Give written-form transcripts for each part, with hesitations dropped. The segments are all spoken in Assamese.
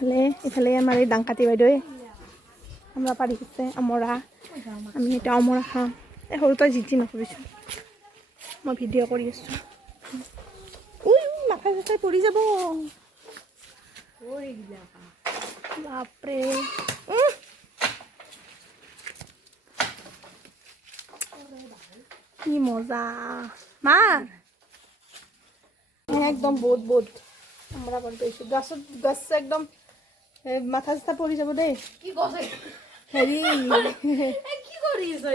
ইফালে আমাৰ এই ডাংকাতি বাইদেৱে আমৰা পাৰি দিছে আমৰা আমি এটা আমৰা খাম এই সৰুটা জিতি নকৰিছোঁ মই ভিডিঅ' কৰি আছোঁ উই মাথা চাথাই পৰি যাব বাপৰে কি মজা মা একদম বহুত বহুত আমৰা পাইছোঁ গাছত গাছ একদম মাথা চাথা পৰি যাব দেই কি কৈছে হেৰি কি কৰিছে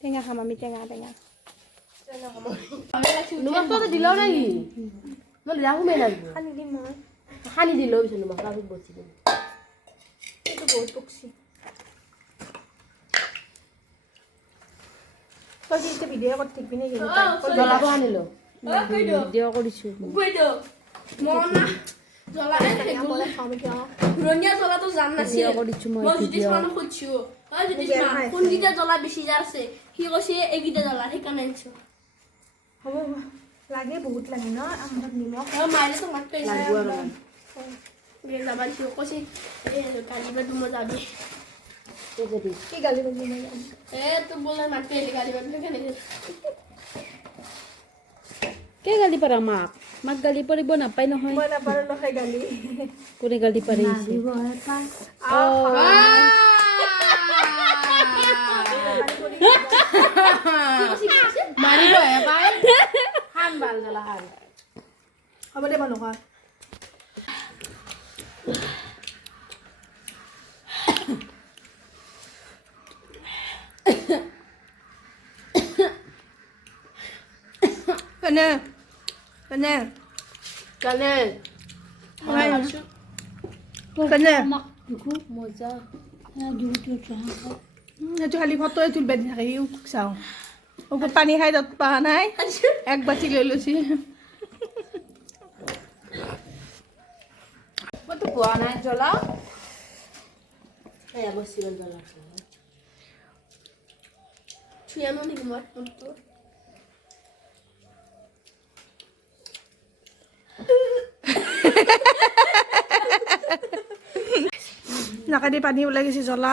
টেঙা খাম আমি টেঙা নিমখটো দিলেও নেকি মই ৰাখোমেই লাগিব খানি দিম মই সানি দিলেও পিছত নিমখ লাভত বচি দিম এইটো বহুত পকছি তই কি এতিয়া ভিডিঅ' কৰি থাকিবি নেকি জ্বলাব আনিলো ভিডিঅ' কৰিছোঁ পুৰণীয়া জ্বলাটো জান নাছিল কৰিছোঁ মই মই জ্যোতিষমানক সুধিছোঁ জ্যোতিষমান কোনকেইটা জ্বলা বেছি জাৰ আছে সি কৈছে এইকেইটা জ্বলা সেইকাৰণে আনিছোঁ হ'ব লাগে বহুত লাগে ন আমাৰ নিমখ মাইলে তো মাত্ৰ লাগিব আৰু যাবা দিছোঁ কৈছে এই কালিবাৰ মই যাবি কি গালি পাৰি মই তো বোলে মাত্ৰ এলি কালিবাৰ কেনেকৈ কে গালি পাৰা মাক গালি পাৰিব নাপায় নহয় মই নাপাৰো নহয় গালি কোনে গালি পাৰিছে মাৰিব এবাৰ খান ভাল জ্বলা খান হ'ব দে মই নকওঁ কেনে কেনে কানে কেনে খুব মজা সেইটো খালি ফটোৱে তুলিব দি থাকে ইও চাওঁ ওপৰত পানী খাই তাত পোৱা নাই এক বাটি লৈ লৈছি মইতো পোৱা নাই জ্বলা এই অৱশ্যে জ্বলা ছুই আনো নেকি মই তোৰটো নাকেদি পানী ওলাই গৈছে জ্বলা